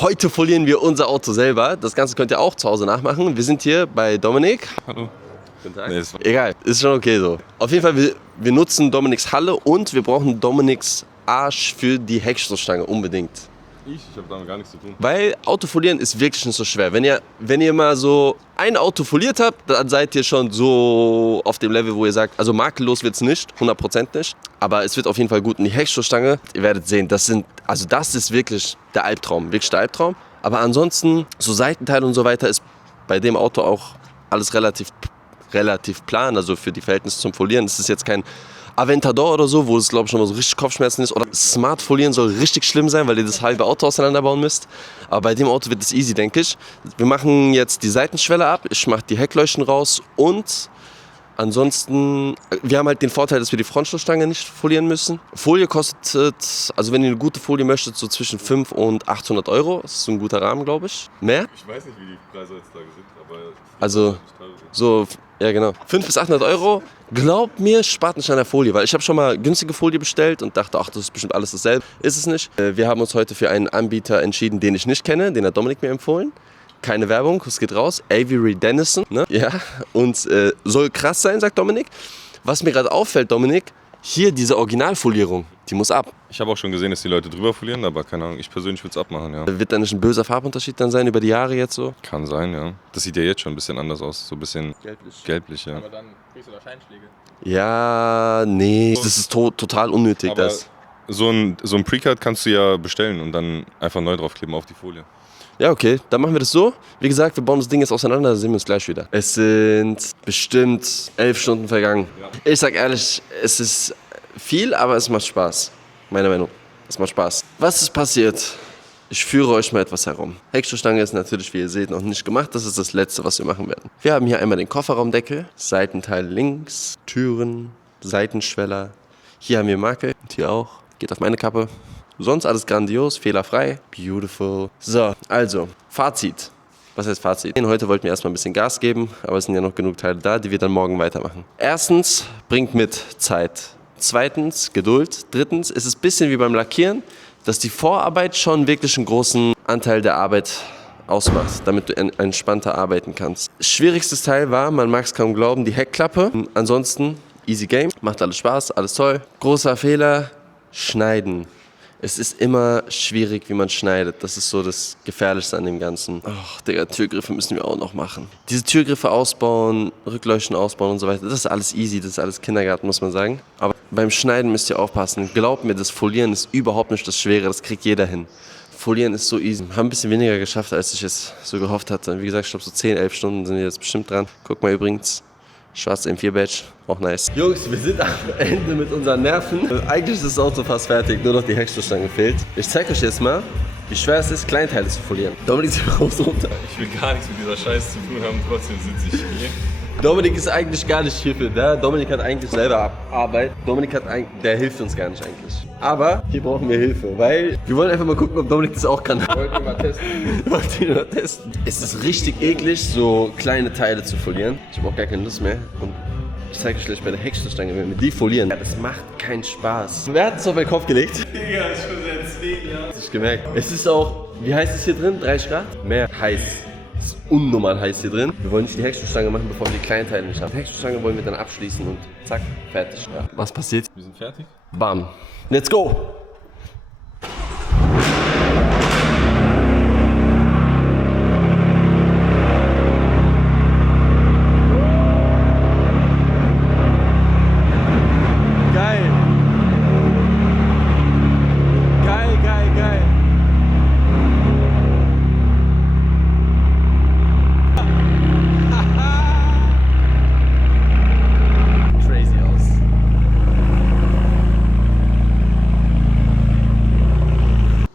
Heute folieren wir unser Auto selber. Das Ganze könnt ihr auch zu Hause nachmachen. Wir sind hier bei Dominik. Hallo. Guten Tag. Nee, Egal, ist schon okay so. Auf jeden Fall, wir nutzen Dominiks Halle und wir brauchen Dominiks Arsch für die Heckstoßstange unbedingt. Ich habe damit gar nichts zu tun. Weil Autofolieren ist wirklich nicht so schwer. Wenn ihr mal so ein Auto foliert habt, dann seid ihr schon so auf dem Level, wo ihr sagt, also makellos wird es nicht, 100% nicht. Aber es wird auf jeden Fall gut. Und die Heckstoßstange, ihr werdet sehen, das ist wirklich der Albtraum, wirklich der Albtraum. Aber ansonsten, so Seitenteile und so weiter, ist bei dem Auto auch alles relativ plan, also für die Verhältnisse zum Folieren. Es ist jetzt kein Aventador oder so, wo es glaube ich schon mal so richtig Kopfschmerzen ist. Oder Smart Folieren soll richtig schlimm sein, weil ihr das halbe Auto auseinanderbauen müsst. Aber bei dem Auto wird es easy, denke ich. Wir machen jetzt die Seitenschwelle ab, ich mache die Heckleuchten raus und ansonsten, wir haben halt den Vorteil, dass wir die Frontstoßstange nicht folieren müssen. Folie kostet, also wenn ihr eine gute Folie möchtet, so zwischen 500 und 800 Euro. Das ist so ein guter Rahmen, glaube ich. Mehr? Ich weiß nicht, wie die Preise heutzutage sind, aber... Also so, ja genau. 500 bis 800 Euro. Glaubt mir, spart nicht an der Folie, weil ich habe schon mal günstige Folie bestellt und dachte, ach, das ist bestimmt alles dasselbe. Ist es nicht. Wir haben uns heute für einen Anbieter entschieden, den ich nicht kenne, den hat Dominik mir empfohlen. Keine Werbung, es geht raus. Avery Dennison, ne? Ja, und soll krass sein, sagt Dominik. Was mir gerade auffällt, Dominik, hier diese Originalfolierung, die muss ab. Ich habe auch schon gesehen, dass die Leute drüber folieren, aber keine Ahnung, ich persönlich würde es abmachen, ja. Wird da nicht ein böser Farbunterschied dann sein über die Jahre jetzt so? Kann sein, ja. Das sieht ja jetzt schon ein bisschen anders aus, so ein bisschen gelblich, ja. Aber dann kriegst du da Scheinschläge. Ja, nee, das ist total unnötig. Aber Das. so ein Precut kannst du ja bestellen und dann einfach neu draufkleben auf die Folie. Ja, okay, dann machen wir das so. Wie gesagt, wir bauen das Ding jetzt auseinander, dann sehen wir uns gleich wieder. Es sind bestimmt 11 Stunden vergangen. Ja. Ich sag ehrlich, es ist viel, aber es macht Spaß. Meine Meinung, es macht Spaß. Was ist passiert? Ich führe euch mal etwas herum. Heckstoßstange ist natürlich, wie ihr seht, noch nicht gemacht. Das ist das Letzte, was wir machen werden. Wir haben hier einmal den Kofferraumdeckel, Seitenteil links, Türen, Seitenschweller. Hier haben wir Marke und hier auch. Geht auf meine Kappe. Sonst alles grandios, fehlerfrei, beautiful. So, also, Fazit. Was heißt Fazit? Heute wollten wir erstmal ein bisschen Gas geben, aber es sind ja noch genug Teile da, die wir dann morgen weitermachen. Erstens, bringt mit Zeit. Zweitens, Geduld. Drittens, ist es ein bisschen wie beim Lackieren, dass die Vorarbeit schon wirklich einen großen Anteil der Arbeit ausmacht, damit du entspannter arbeiten kannst. Schwierigstes Teil war, man mag es kaum glauben, die Heckklappe. Ansonsten, easy game, macht alles Spaß, alles toll. Großer Fehler, schneiden. Es ist immer schwierig, wie man schneidet. Das ist so das Gefährlichste an dem Ganzen. Ach, Digga, Türgriffe müssen wir auch noch machen. Diese Türgriffe ausbauen, Rückleuchten ausbauen und so weiter, das ist alles easy, das ist alles Kindergarten, muss man sagen. Aber beim Schneiden müsst ihr aufpassen. Glaubt mir, das Folieren ist überhaupt nicht das Schwere, das kriegt jeder hin. Folieren ist so easy. Haben ein bisschen weniger geschafft, als ich es so gehofft hatte. Wie gesagt, ich glaube so 10, 11 Stunden sind wir jetzt bestimmt dran. Guck mal übrigens. Schwarz M4-Badge, auch nice. Jungs, wir sind am Ende mit unseren Nerven. Eigentlich ist das Auto fast fertig, nur noch die Heckstoßstange fehlt. Ich zeige euch jetzt mal, wie schwer es ist, Kleinteile zu folieren. Dominik sieht raus runter. Ich will gar nichts mit dieser Scheiße zu tun haben, trotzdem sitze ich hier. Dominik ist eigentlich gar nicht hierfür da. Dominik hat eigentlich selber Arbeit. Der hilft uns gar nicht eigentlich. Aber hier brauchen wir Hilfe, weil wir wollen einfach mal gucken, ob Dominik das auch kann. Wollten wir mal testen. Wollt ihr mal testen? Es ist richtig eklig, so kleine Teile zu folieren. Ich habe auch gar keine Lust mehr. Und ich zeige euch gleich bei der Heckstoßstange, wenn wir die folieren. Ja, das macht keinen Spaß. Wer hat es auf den Kopf gelegt? Digga, ist schon seit 10 Jahren. Hab ich gemerkt. Es ist auch, wie heiß ist hier drin? 30 Grad? Mehr heiß. Es ist unnormal heiß hier drin. Wir wollen nicht die Heckstoßstange machen, bevor wir die kleinen Teile nicht haben. Die Heckstoßstange wollen wir dann abschließen und zack, fertig. Ja. Was passiert? Wir sind fertig. Bam. Let's go!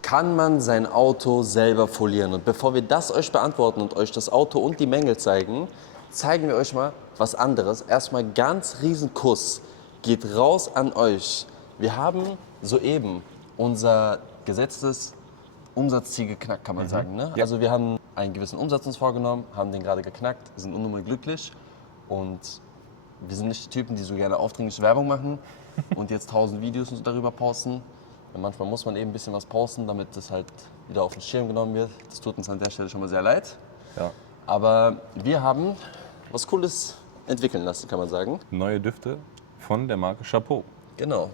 Kann man sein Auto selber folieren? Und bevor wir das euch beantworten und euch das Auto und die Mängel zeigen, zeigen wir euch mal was anderes. Erstmal ganz riesen Kuss geht raus an euch. Wir haben soeben unser gesetztes Umsatzziel geknackt, kann man sagen. Ne? Ja. Also wir haben einen gewissen Umsatz uns vorgenommen, haben den gerade geknackt, sind unnormal glücklich und wir sind nicht die Typen, die so gerne aufdringliche Werbung machen und jetzt 1000 Videos darüber posten. Manchmal muss man eben ein bisschen was posten, damit das halt wieder auf den Schirm genommen wird. Das tut uns an der Stelle schon mal sehr leid. Ja. Aber wir haben was Cooles entwickeln lassen, kann man sagen. Neue Düfte von der Marke Chapeau. Genau.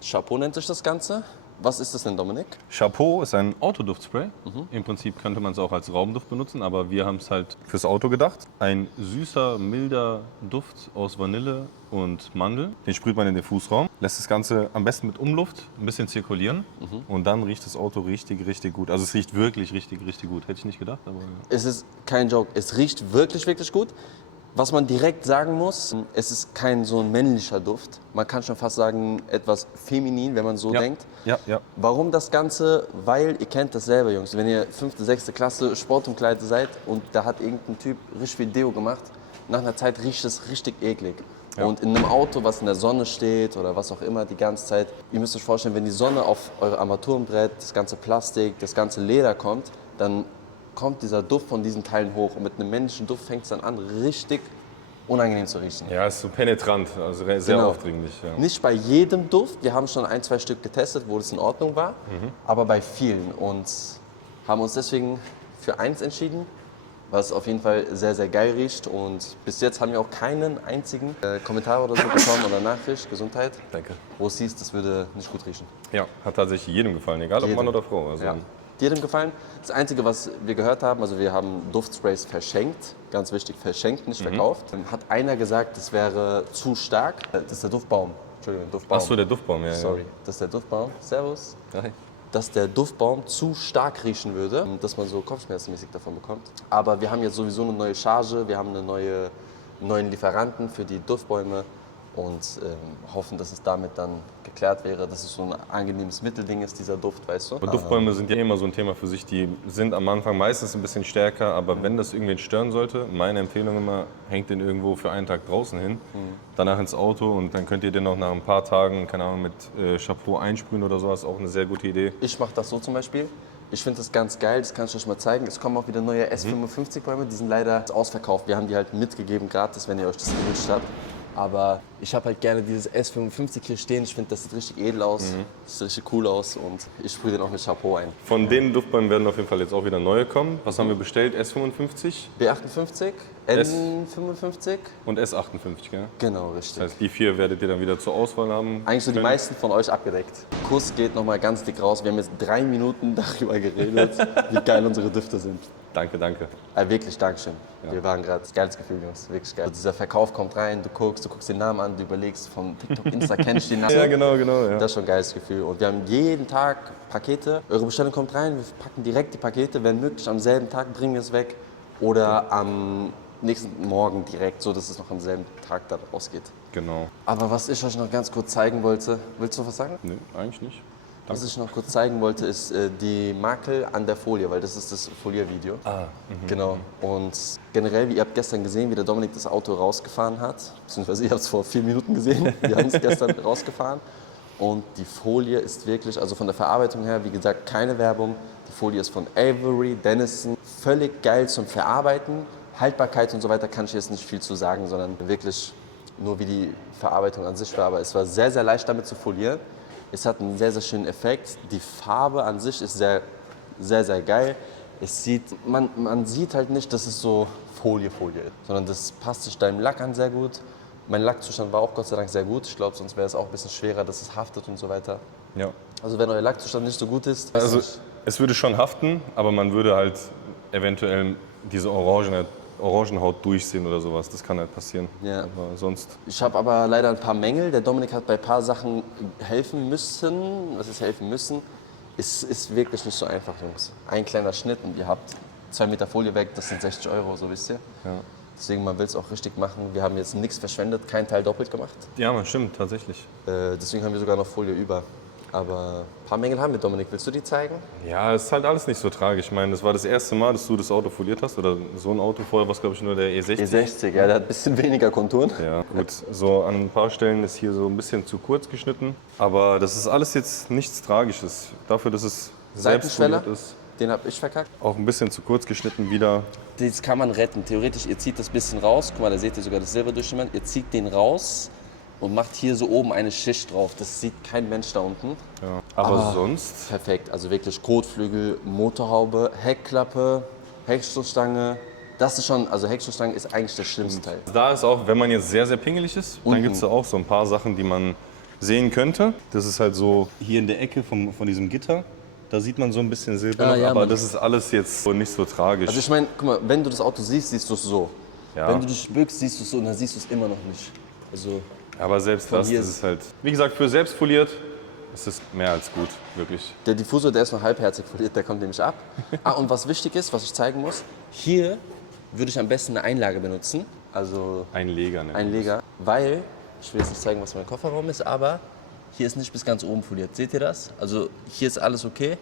Chapeau nennt sich das Ganze. Was ist das denn, Dominik? Chapeau ist ein Autoduftspray. Im Prinzip könnte man es auch als Raumduft benutzen, aber wir haben es halt fürs Auto gedacht. Ein süßer, milder Duft aus Vanille und Mandel. Den sprüht man in den Fußraum, lässt das Ganze am besten mit Umluft ein bisschen zirkulieren und dann riecht das Auto richtig, richtig gut. Also es riecht wirklich richtig, richtig gut. Hätte ich nicht gedacht, aber... Es ist kein Joke. Es riecht wirklich, wirklich gut. Was man direkt sagen muss, es ist kein so ein männlicher Duft. Man kann schon fast sagen, etwas feminin, wenn man so denkt. Ja, ja. Warum das Ganze? Weil ihr kennt das selber, Jungs. Wenn ihr 5., 6. Klasse Sportumkleide seid und da hat irgendein Typ richtig viel Deo gemacht, nach einer Zeit riecht es richtig eklig. Ja. Und in einem Auto, was in der Sonne steht oder was auch immer die ganze Zeit, ihr müsst euch vorstellen, wenn die Sonne auf eure Armaturenbrett, das ganze Plastik, das ganze Leder kommt, dann kommt dieser Duft von diesen Teilen hoch und mit einem männlichen Duft fängt es dann an, richtig unangenehm zu riechen. Ja, ist so penetrant, also sehr Genau. aufdringlich. Ja. Nicht bei jedem Duft, wir haben schon 1, 2 Stück getestet, wo das in Ordnung war, aber bei vielen und haben uns deswegen für eins entschieden, was auf jeden Fall sehr, sehr geil riecht und bis jetzt haben wir auch keinen einzigen Kommentar oder so bekommen oder Nachricht, Gesundheit, Danke. wo es hieß, das würde nicht gut riechen. Ja, hat tatsächlich jedem gefallen, egal ob Jedem. Mann oder Frau. Also, Ja. Jedem gefallen. Das Einzige, was wir gehört haben, also wir haben Duftsprays verschenkt, ganz wichtig, verschenkt, nicht verkauft. Hat einer gesagt, das wäre zu stark. Das ist der Duftbaum. Entschuldigung, Duftbaum. Ach so, der Duftbaum, ja. Sorry, das ist der Duftbaum. Servus. Ja. Dass der Duftbaum zu stark riechen würde, dass man so kopfschmerzmäßig davon bekommt. Aber wir haben jetzt sowieso eine neue Charge, wir haben einen neuen Lieferanten für die Duftbäume und hoffen, dass es damit dann geklärt wäre, dass es so ein angenehmes Mittelding ist, dieser Duft, weißt du? Aber Duftbäume sind ja immer so ein Thema für sich. Die sind am Anfang meistens ein bisschen stärker, aber wenn das irgendwen stören sollte, meine Empfehlung immer, hängt den irgendwo für einen Tag draußen hin, danach ins Auto und dann könnt ihr den noch nach ein paar Tagen, keine Ahnung, mit Chapeau einsprühen oder sowas, auch eine sehr gute Idee. Ich mache das so zum Beispiel. Ich finde das ganz geil, das kann ich euch mal zeigen. Es kommen auch wieder neue S55-Bäume, die sind leider ausverkauft. Wir haben die halt mitgegeben, gratis, wenn ihr euch das gewünscht habt. Aber ich habe halt gerne dieses S55 hier stehen. Ich finde, das sieht richtig edel aus, das sieht richtig cool aus und ich sprühe den auch mit Chapeau ein. Von den Duftbäumen werden auf jeden Fall jetzt auch wieder neue kommen. Was haben wir bestellt? S55 B58, N55. und S58, gell? Genau, richtig. Das heißt, die 4 werdet ihr dann wieder zur Auswahl haben. Eigentlich so die können. meisten von euch abgedeckt. Kuss geht nochmal ganz dick raus. Wir haben jetzt 3 Minuten darüber geredet, wie geil unsere Düfte sind. Danke, danke. Wirklich, Dankeschön. Wir waren gerade, geiles Gefühl, Jungs, wirklich geil. Also dieser Verkauf kommt rein, du guckst den Namen an, du überlegst, von TikTok, Insta kenne ich den Namen. Ja, genau, ja. Das ist schon ein geiles Gefühl. Und wir haben jeden Tag Pakete. Eure Bestellung kommt rein, wir packen direkt die Pakete. Wenn möglich, am selben Tag bringen wir es weg. Oder am nächsten Morgen direkt, so dass es noch am selben Tag dann rausgeht. Genau. Aber was ich euch noch ganz kurz zeigen wollte, willst du noch was sagen? Nee, eigentlich nicht. Was ich noch kurz zeigen wollte, ist die Makel an der Folie, weil das ist das Foliervideo. Genau. Und generell, wie ihr habt gestern gesehen, wie der Dominik das Auto rausgefahren hat, beziehungsweise ihr habt es vor 4 Minuten gesehen, wir haben es gestern rausgefahren. Und die Folie ist wirklich, also von der Verarbeitung her, wie gesagt, keine Werbung. Die Folie ist von Avery Dennison, völlig geil zum Verarbeiten. Haltbarkeit und so weiter kann ich jetzt nicht viel zu sagen, sondern wirklich nur wie die Verarbeitung an sich war. Aber es war sehr, sehr leicht damit zu folieren. Es hat einen sehr, sehr schönen Effekt. Die Farbe an sich ist sehr, sehr, sehr geil. Man sieht halt nicht, dass es so Folie ist, sondern das passt sich deinem Lack an sehr gut. Mein Lackzustand war auch Gott sei Dank sehr gut. Ich glaube, sonst wäre es auch ein bisschen schwerer, dass es haftet und so weiter. Ja. Also wenn euer Lackzustand nicht so gut ist, Also es würde schon haften, aber man würde halt eventuell diese Orangenhaut durchsehen oder sowas. Das kann halt passieren. Ja. Aber sonst... Ich habe aber leider ein paar Mängel. Der Dominik hat bei ein paar Sachen helfen müssen. Was ist helfen müssen? Es ist wirklich nicht so einfach, Jungs. Ein kleiner Schnitt und ihr habt 2 Meter Folie weg, das sind 60 €, so wisst ihr. Ja. Deswegen, man will es auch richtig machen. Wir haben jetzt nichts verschwendet, kein Teil doppelt gemacht. Ja, man stimmt, tatsächlich. Deswegen haben wir sogar noch Folie über. Aber ein paar Mängel haben wir, Dominik. Willst du die zeigen? Ja, es ist halt alles nicht so tragisch. Ich meine, das war das erste Mal, dass du das Auto foliert hast. Oder so ein Auto. Vorher war es, glaube ich, nur der E60. E60, ja, der hat ein bisschen weniger Konturen. Ja, gut. So an ein paar Stellen ist hier so ein bisschen zu kurz geschnitten. Aber das ist alles jetzt nichts Tragisches. Dafür, dass es selbst Seitenschweller, foliert ist. den habe ich verkackt. Auch ein bisschen zu kurz geschnitten wieder. Das kann man retten. Theoretisch, ihr zieht das bisschen raus. Guck mal, da seht ihr sogar das Silber durchschimmern. Ihr zieht den raus und macht hier so oben eine Schicht drauf. Das sieht kein Mensch da unten. Ja. Aber sonst, Perfekt, also wirklich Kotflügel, Motorhaube, Heckklappe, Heckstoßstange. Das ist schon, also Heckstoßstange ist eigentlich der schlimmste Teil. da ist auch, wenn man jetzt sehr, sehr pingelig ist, dann gibt es da auch so ein paar Sachen, die man sehen könnte. Das ist halt so hier in der Ecke von diesem Gitter. Da sieht man so ein bisschen Silber noch, ja, aber Mann. das ist alles jetzt so nicht so tragisch. Also ich meine, guck mal, wenn du das Auto siehst, siehst du es so. Ja. Wenn du dich bückst, siehst du es so und dann siehst du es immer noch nicht. Also Aber selbst Von das, hier das ist- ist halt, wie gesagt, für selbst foliert ist es mehr als gut, wirklich. der Diffusor, der ist noch halbherzig foliert, der kommt nämlich ab. Und was wichtig ist, was ich zeigen muss, hier würde ich am besten eine Einlage benutzen, also Ein Leger, ne? ein Leger, weil, ich will jetzt nicht zeigen, was mein Kofferraum ist, aber hier ist nicht bis ganz oben foliert. Seht ihr das? Also hier ist alles okay,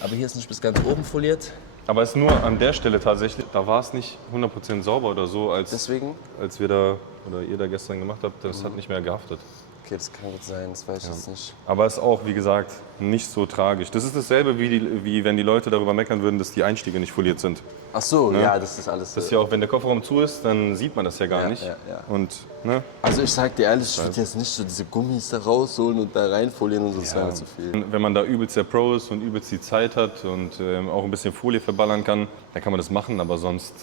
aber hier ist nicht bis ganz oben foliert. Aber es ist nur an der Stelle tatsächlich, da war es nicht 100% sauber oder so, als Deswegen, wir da, oder ihr da gestern gemacht habt, das hat nicht mehr gehaftet. okay, das kann gut sein, das weiß ich jetzt nicht. Aber es ist auch, wie gesagt, nicht so tragisch. Das ist dasselbe, wie wenn die Leute darüber meckern würden, dass die Einstiege nicht foliert sind. Ach so, ja, das ist alles. Das ist ja auch, wenn der Kofferraum zu ist, dann sieht man das ja gar Ja, nicht. ja, ja. Und, ne? Also ich sag dir ehrlich, ich würde jetzt nicht so diese Gummis da rausholen und da reinfolieren und so, das wäre mir zu viel. Wenn man da übelst der Pro ist und übelst die Zeit hat und auch ein bisschen Folie verballern kann, dann kann man das machen, aber sonst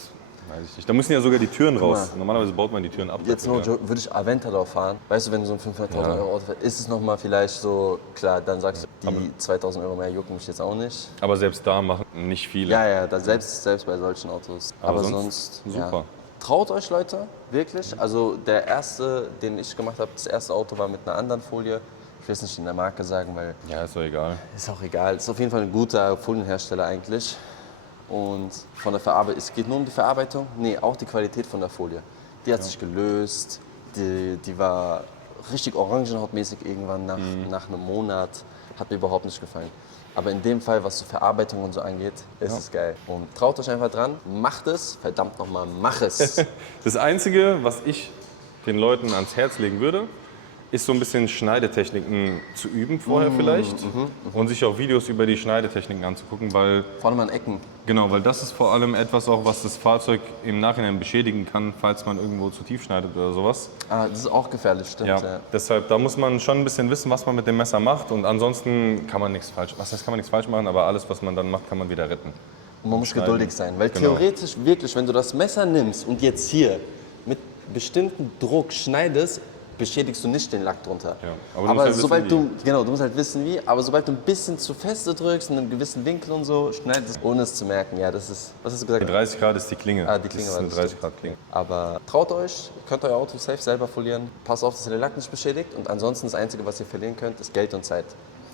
weiß ich nicht. Da müssen ja sogar die Türen raus. Normalerweise baut man die Türen ab. Jetzt dafür, no joke, würde ich Aventador fahren. Weißt du, wenn du so ein 500.000 Euro Auto fährst, ist es nochmal vielleicht so, klar, dann sagst du, die 2.000 Euro mehr jucken mich jetzt auch nicht. Aber selbst da machen nicht viele. Ja, ja, da selbst bei solchen Autos. Aber sonst super. Ja. Traut euch, Leute, wirklich. Also der erste, den ich gemacht habe, das erste Auto war mit einer anderen Folie. Ich will es nicht in der Marke sagen, weil Ja, ist doch egal. ist auch egal. Ist auf jeden Fall ein guter Folienhersteller eigentlich. Und von der Verarbeitung, es geht nur um die Verarbeitung, nee, auch die Qualität von der Folie. Die hat sich gelöst, die war richtig orangenhautmäßig irgendwann nach einem Monat. Hat mir überhaupt nicht gefallen. Aber in dem Fall, was so Verarbeitung und so angeht, ist es geil. Und traut euch einfach dran, macht es, verdammt nochmal, mach es. Das Einzige, was ich den Leuten ans Herz legen würde, ist so ein bisschen Schneidetechniken zu üben vorher vielleicht und sich auch Videos über die Schneidetechniken anzugucken, weil Vor allem an Ecken. genau, weil das ist vor allem etwas auch, was das Fahrzeug im Nachhinein beschädigen kann, falls man irgendwo zu tief schneidet oder sowas. Ah, das ist auch gefährlich, stimmt. Ja. Deshalb, da muss man schon ein bisschen wissen, was man mit dem Messer macht und ansonsten kann man nichts falsch, was heißt, kann man nichts falsch machen, aber alles, was man dann macht, kann man wieder retten. Und man muss Schneiden. geduldig sein, weil Genau. theoretisch wirklich, wenn du das Messer nimmst und jetzt hier mit bestimmten Druck schneidest, beschädigst du nicht den Lack drunter. Ja, aber du musst halt sobald wissen, du musst halt wissen wie, aber sobald du ein bisschen zu feste drückst, in einem gewissen Winkel und so, schneidest es, ohne es zu merken. Ja, das ist, was hast du gesagt? 30 Grad ist die Klinge. Ah, die Klinge das ist war eine das, 30 Grad Klinge. Aber traut euch, ihr könnt euer Auto safe selber folieren. Passt auf, dass ihr den Lack nicht beschädigt und ansonsten das Einzige, was ihr verlieren könnt, ist Geld und Zeit.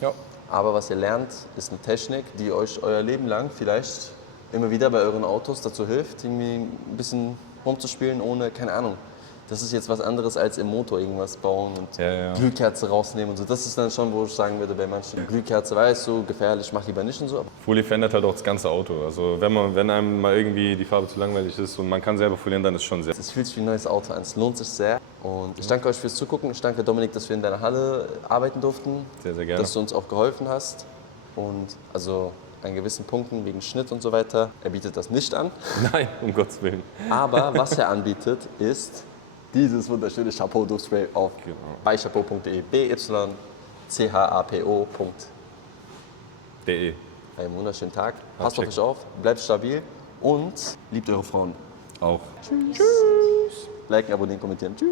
Ja. Aber was ihr lernt, ist eine Technik, die euch euer Leben lang vielleicht immer wieder bei euren Autos dazu hilft, irgendwie ein bisschen rumzuspielen ohne, keine Ahnung. Das ist jetzt was anderes als im Motor irgendwas bauen und Ja. Glühkerze rausnehmen und so. Das ist dann schon, wo ich sagen würde, bei manchen Glühkerze, weißt du, gefährlich, mach lieber nicht und so. Folie verändert halt auch das ganze Auto. Also wenn einem mal irgendwie die Farbe zu langweilig ist und man kann selber folieren, dann ist schon sehr. Es fühlt sich wie ein neues Auto an, es lohnt sich sehr. Und ich danke euch fürs Zugucken. Ich danke Dominik, dass wir in deiner Halle arbeiten durften. Sehr, sehr gerne. Dass du uns auch geholfen hast. Und also an gewissen Punkten wegen Schnitt und so weiter, er bietet das nicht an. Nein, um Gottes Willen. Aber was er anbietet, ist dieses wunderschöne Chapeau Duftspray auf Genau. bychapeau.de. bychapo.de. Einen wunderschönen Tag. Passt auf check. euch auf, bleibt stabil und liebt eure Frauen. Auch. Liken, abonnieren, kommentieren. Tschüss.